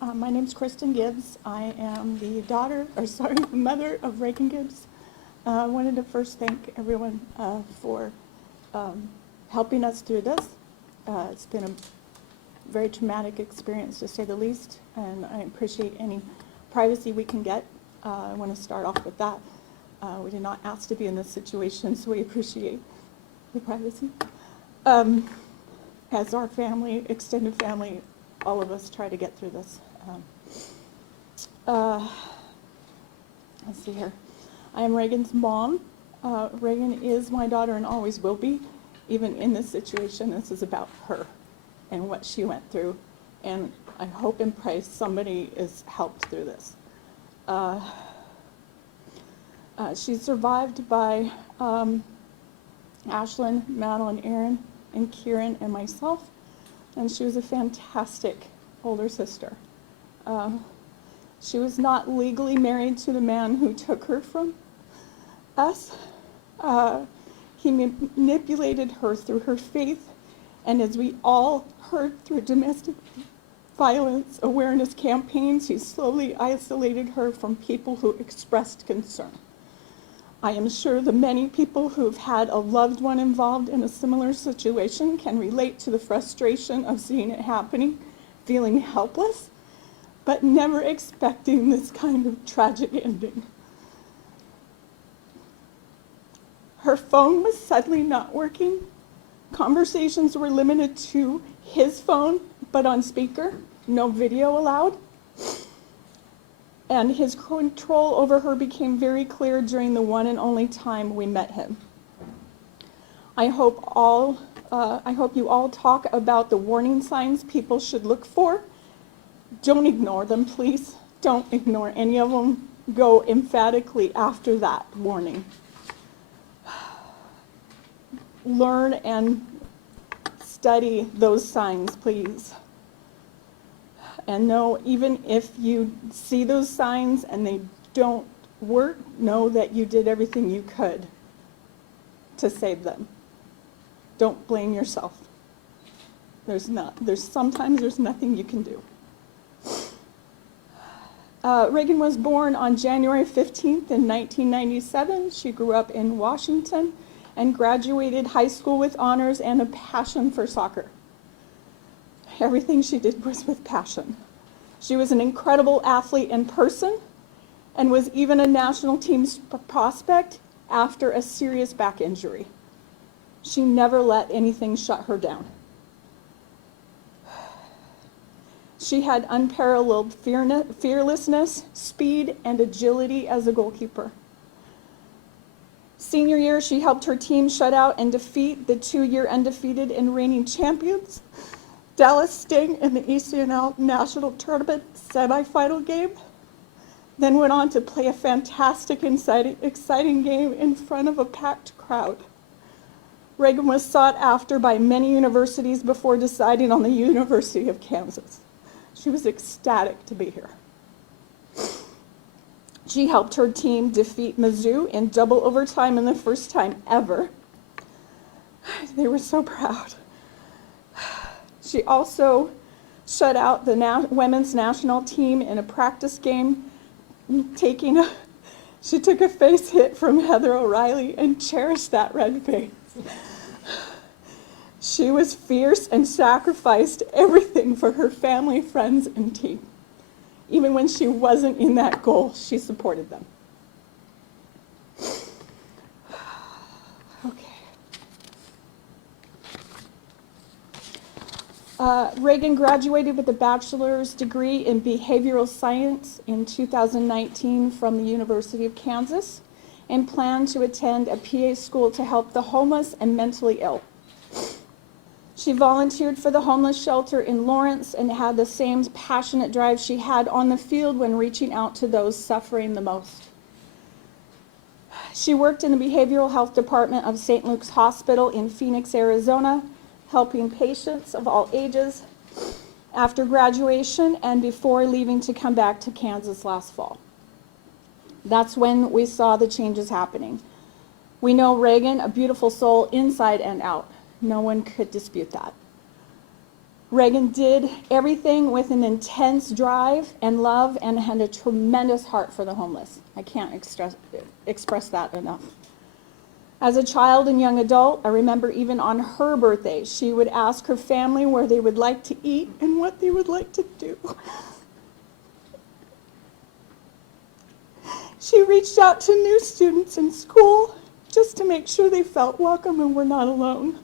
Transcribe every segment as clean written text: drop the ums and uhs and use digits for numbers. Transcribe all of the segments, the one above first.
My name's Kieran Gibbs. I am the mother of Erin Gibbs. I wanted to first thank everyone for helping us through this. It's been a very traumatic experience, to say the least, and I appreciate any privacy we can get. I want to start off with that. We did not ask to be in this situation, so we appreciate the privacy. As our family, extended family, all of us try to get through this. Let's see here. I am Reagan's mom. Reagan is my daughter and always will be. Even in this situation, this is about her and what she went through. And I hope and pray somebody is helped through this. She's survived by Ashlyn, Madeline, Erin, and Kieran, and myself. And she was a fantastic older sister. She was not legally married to the man who took her from us. He manipulated her through her faith, and as we all heard through domestic violence awareness campaigns, he slowly isolated her from people who expressed concern. I am sure the many people who've had a loved one involved in a similar situation can relate to the frustration of seeing it happening, feeling helpless, but never expecting this kind of tragic ending. Her phone was suddenly not working. Conversations were limited to his phone, but on speaker, no video allowed. And his control over her became very clear during the one and only time we met him. I hope you all talk about the warning signs people should look for. Don't ignore them, please. Don't ignore any of them. Go emphatically after that warning. Learn and study those signs, please. And know, even if you see those signs and they don't work, know that you did everything you could to save them. Don't blame yourself. Sometimes there's nothing you can do. Reagan was born on January 15th in 1997. She grew up in Washington and graduated high school with honors and a passion for soccer. Everything she did was with passion. She was an incredible athlete in person and was even a national team prospect after a serious back injury. She never let anything shut her down. She had unparalleled fearlessness, speed, and agility as a goalkeeper. Senior year, she helped her team shut out and defeat the 2-year undefeated and reigning champions, Dallas Sting, in the ECNL National Tournament semifinal game, then went on to play a fantastic, exciting game in front of a packed crowd. Reagan was sought after by many universities before deciding on the University of Kansas. She was ecstatic to be here. She helped her team defeat Mizzou in double overtime in the first time ever. They were so proud. She also shut out the women's national team in a practice game, she took a face hit from Heather O'Reilly and cherished that red face. She was fierce and sacrificed everything for her family, friends, and team. Even when she wasn't in that goal, she supported them. Reagan graduated with a bachelor's degree in behavioral science in 2019 from the University of Kansas and planned to attend a PA school to help the homeless and mentally ill. She volunteered for the homeless shelter in Lawrence and had the same passionate drive she had on the field when reaching out to those suffering the most. She worked in the behavioral health department of St. Luke's Hospital in Phoenix, Arizona, helping patients of all ages after graduation and before leaving to come back to Kansas last fall. That's when we saw the changes happening. We know Reagan, a beautiful soul inside and out. No one could dispute that. Reagan did everything with an intense drive and love and had a tremendous heart for the homeless. I can't express that enough. As a child and young adult, I remember even on her birthday, she would ask her family where they would like to eat and what they would like to do. She reached out to new students in school just to make sure they felt welcome and were not alone.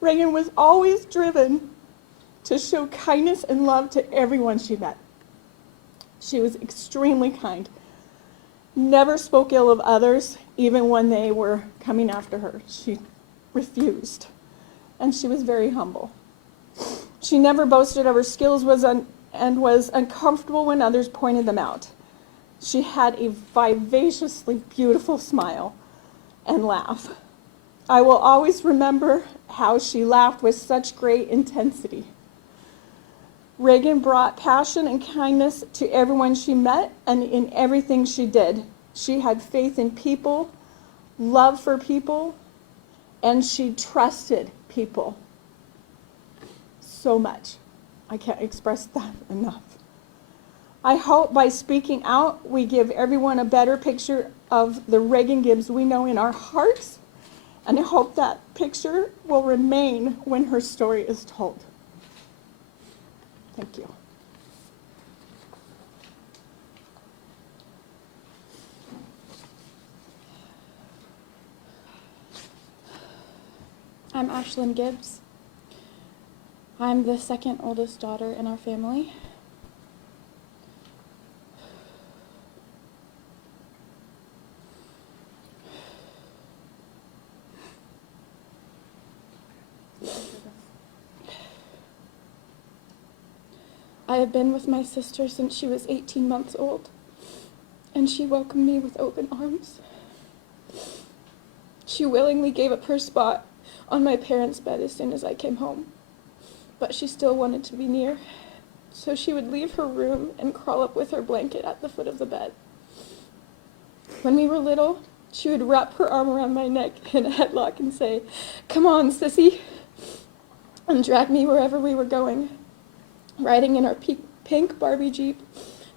Reagan was always driven to show kindness and love to everyone she met. She was extremely kind, never spoke ill of others, even when they were coming after her. She refused, and she was very humble. She never boasted of her skills and was uncomfortable when others pointed them out. She had a vivaciously beautiful smile and laugh. I will always remember how she laughed with such great intensity. Reagan brought passion and kindness to everyone she met and in everything she did. She had faith in people, love for people, and she trusted people so much. I can't express that enough. I hope by speaking out, we give everyone a better picture of the Reagan Gibbs we know in our hearts, and I hope that picture will remain when her story is told. Thank you. I'm Ashlyn Gibbs. I'm the second oldest daughter in our family. I have been with my sister since she was 18 months old, and she welcomed me with open arms. She willingly gave up her spot on my parents' bed as soon as I came home, but she still wanted to be near, so she would leave her room and crawl up with her blanket at the foot of the bed. When we were little, she would wrap her arm around my neck in a headlock and say, "Come on, sissy," and drag me wherever we were going, riding in our pink Barbie Jeep,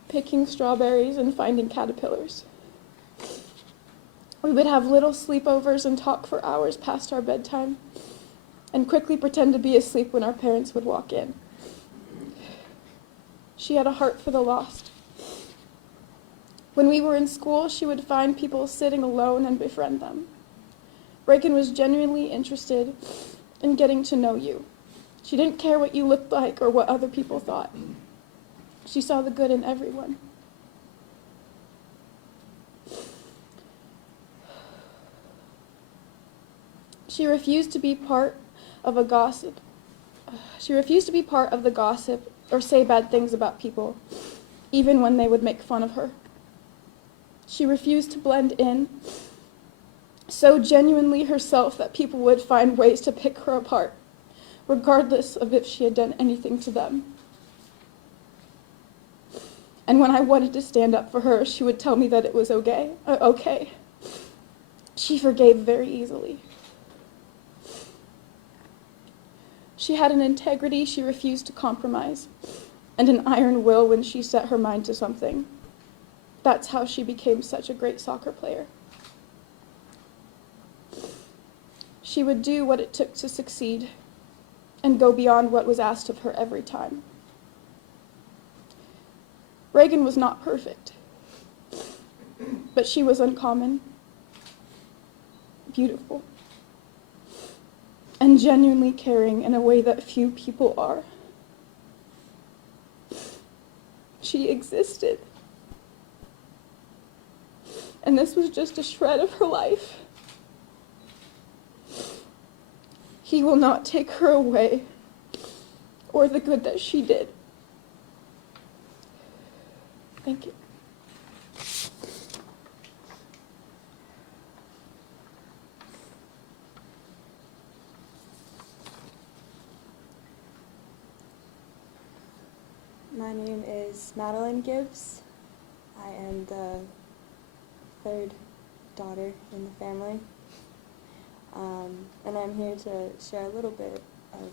picking strawberries and finding caterpillars. We would have little sleepovers and talk for hours past our bedtime, and quickly pretend to be asleep when our parents would walk in. She had a heart for the lost. When we were in school, she would find people sitting alone and befriend them. Reagan was genuinely interested in getting to know you. She didn't care what you looked like or what other people thought. She saw the good in everyone. She refused to be part of a gossip. She refused to be part of the gossip or say bad things about people, even when they would make fun of her. She refused to blend in so genuinely herself that people would find ways to pick her apart, regardless of if she had done anything to them. And when I wanted to stand up for her, she would tell me that it was okay. She forgave very easily. She had an integrity she refused to compromise, and an iron will when she set her mind to something. That's how she became such a great soccer player. She would do what it took to succeed, and go beyond what was asked of her every time. Reagan was not perfect, but she was uncommon, beautiful, and genuinely caring in a way that few people are. She existed, and this was just a shred of her life. He will not take her away, or the good that she did. Thank you. My name is Madeline Gibbs. I am the third daughter in the family. And I'm here to share a little bit of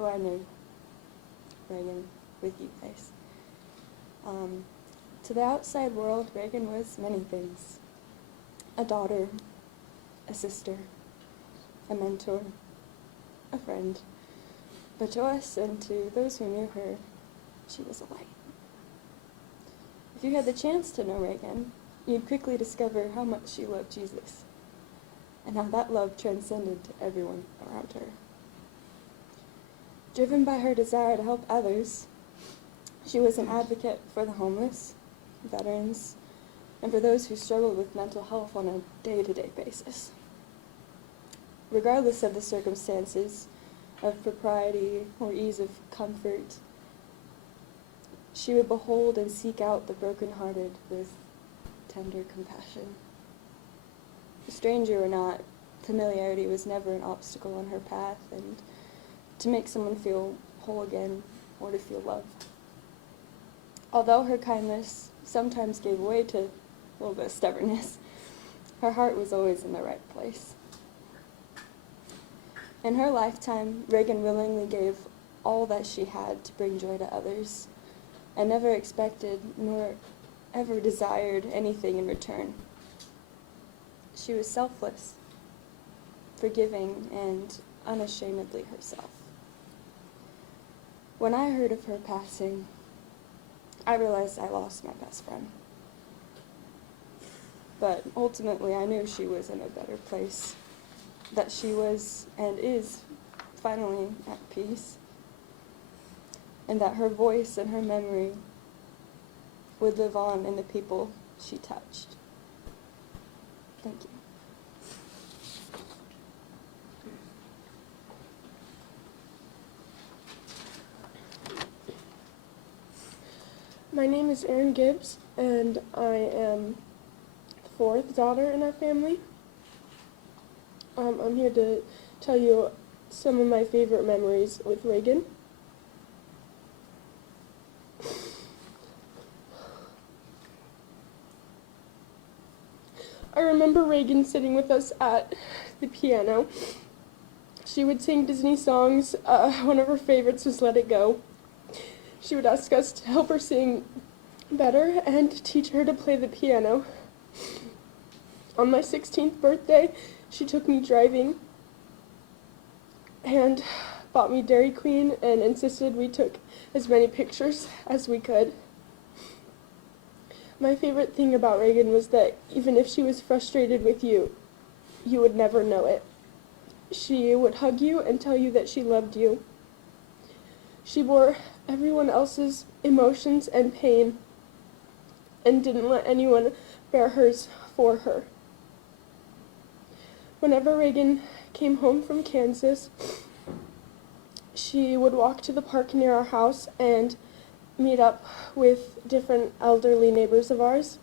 before I knew Reagan with you guys. To the outside world, Reagan was many things. A daughter, a sister, a mentor, a friend. But to us and to those who knew her, she was a light. If you had the chance to know Reagan, you'd quickly discover how much she loved Jesus, and how that love transcended everyone around her. Driven by her desire to help others, she was an advocate for the homeless, veterans, and for those who struggled with mental health on a day-to-day basis. Regardless of the circumstances of propriety or ease of comfort, she would behold and seek out the brokenhearted with tender compassion. Stranger or not, familiarity was never an obstacle on her path, and to make someone feel whole again or to feel loved. Although her kindness sometimes gave way to a little bit of stubbornness, her heart was always in the right place. In her lifetime, Reagan willingly gave all that she had to bring joy to others, and never expected nor ever desired anything in return. She was selfless, forgiving, and unashamedly herself. When I heard of her passing, I realized I lost my best friend. But ultimately, I knew she was in a better place, that she was and is finally at peace, and that her voice and her memory would live on in the people she touched. Thank you. My name is Erin Gibbs, and I am the fourth daughter in our family. I'm here to tell you some of my favorite memories with Reagan. I remember Reagan sitting with us at the piano. She would sing Disney songs. One of her favorites was Let It Go. She would ask us to help her sing better and teach her to play the piano. On my 16th birthday, she took me driving and bought me Dairy Queen and insisted we took as many pictures as we could. My favorite thing about Reagan was that even if she was frustrated with you, you would never know it. She would hug you and tell you that she loved you. She bore everyone else's emotions and pain and didn't let anyone bear hers for her. Whenever Reagan came home from Kansas, she would walk to the park near our house and meet up with different elderly neighbors of ours.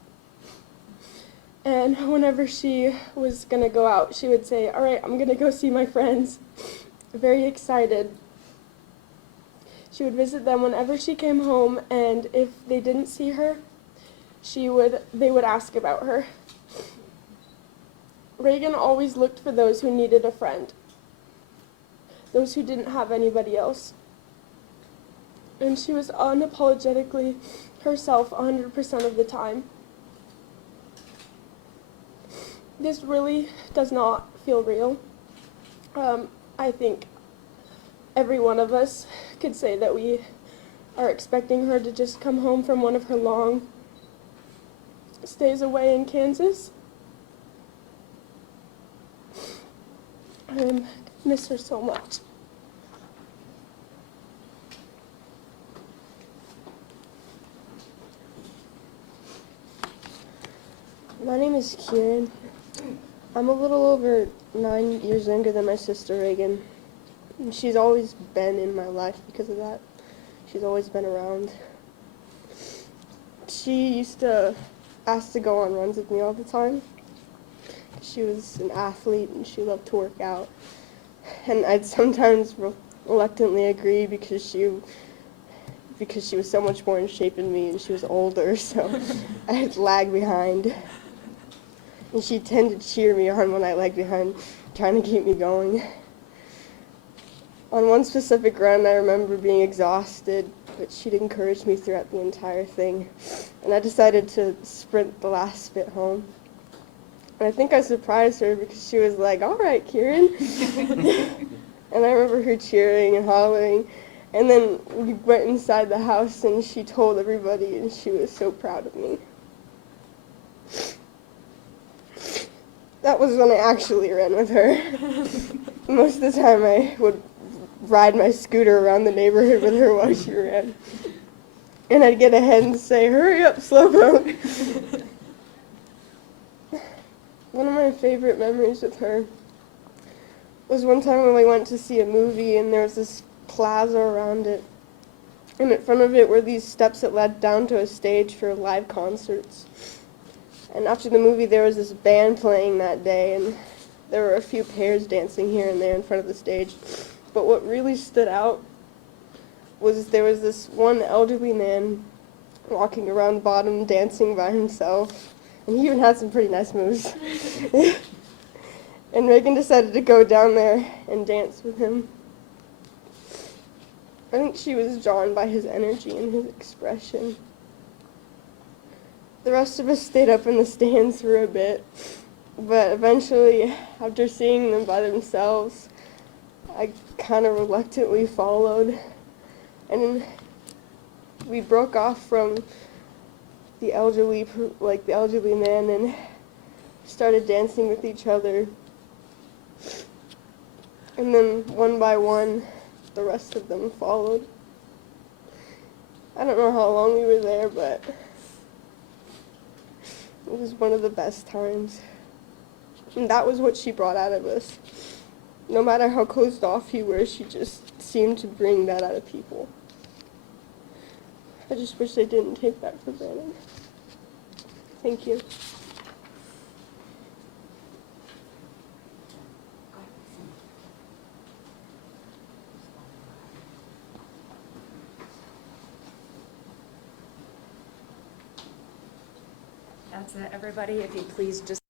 And whenever she was going to go out, she would say, "All right, I'm going to go see my friends." Very excited. She would visit them whenever she came home, and if they didn't see her, they would ask about her. Reagan always looked for those who needed a friend, those who didn't have anybody else. And she was unapologetically herself 100% of the time. This really does not feel real. I think every one of us could say that we are expecting her to just come home from one of her long stays away in Kansas. I miss her so much. My name is Kieran. I'm a little over 9 years younger than my sister Reagan. And she's always been in my life because of that. She's always been around. She used to ask to go on runs with me all the time. She was an athlete and she loved to work out. And I'd sometimes reluctantly agree because she was so much more in shape than me and she was older, so I'd lag behind. And she'd tend to cheer me on when I lagged behind, trying to keep me going. On one specific run, I remember being exhausted, but she'd encouraged me throughout the entire thing, and I decided to sprint the last bit home. And I think I surprised her because she was like, "All right, Kieran." And I remember her cheering and hollering. And then we went inside the house and she told everybody and she was so proud of me. That was when I actually ran with her. Most of the time I would ride my scooter around the neighborhood with her while she ran. And I'd get ahead and say, "Hurry up, slowpoke." One of my favorite memories with her was one time when we went to see a movie and there was this plaza around it. And in front of it were these steps that led down to a stage for live concerts. And after the movie there was this band playing that day and there were a few pairs dancing here and there in front of the stage. But what really stood out was there was this one elderly man walking around the bottom dancing by himself. And he even had some pretty nice moves. And Reagan decided to go down there and dance with him. I think she was drawn by his energy and his expression. The rest of us stayed up in the stands for a bit, but eventually, after seeing them by themselves, I kind of reluctantly followed. And then we broke off from the elderly man and started dancing with each other. And then one by one, the rest of them followed. I don't know how long we were there, but it was one of the best times. And that was what she brought out of us. No matter how closed off you were, she just seemed to bring that out of people. I just wish I didn't take that for granted. Thank you. That's it, everybody. If you please just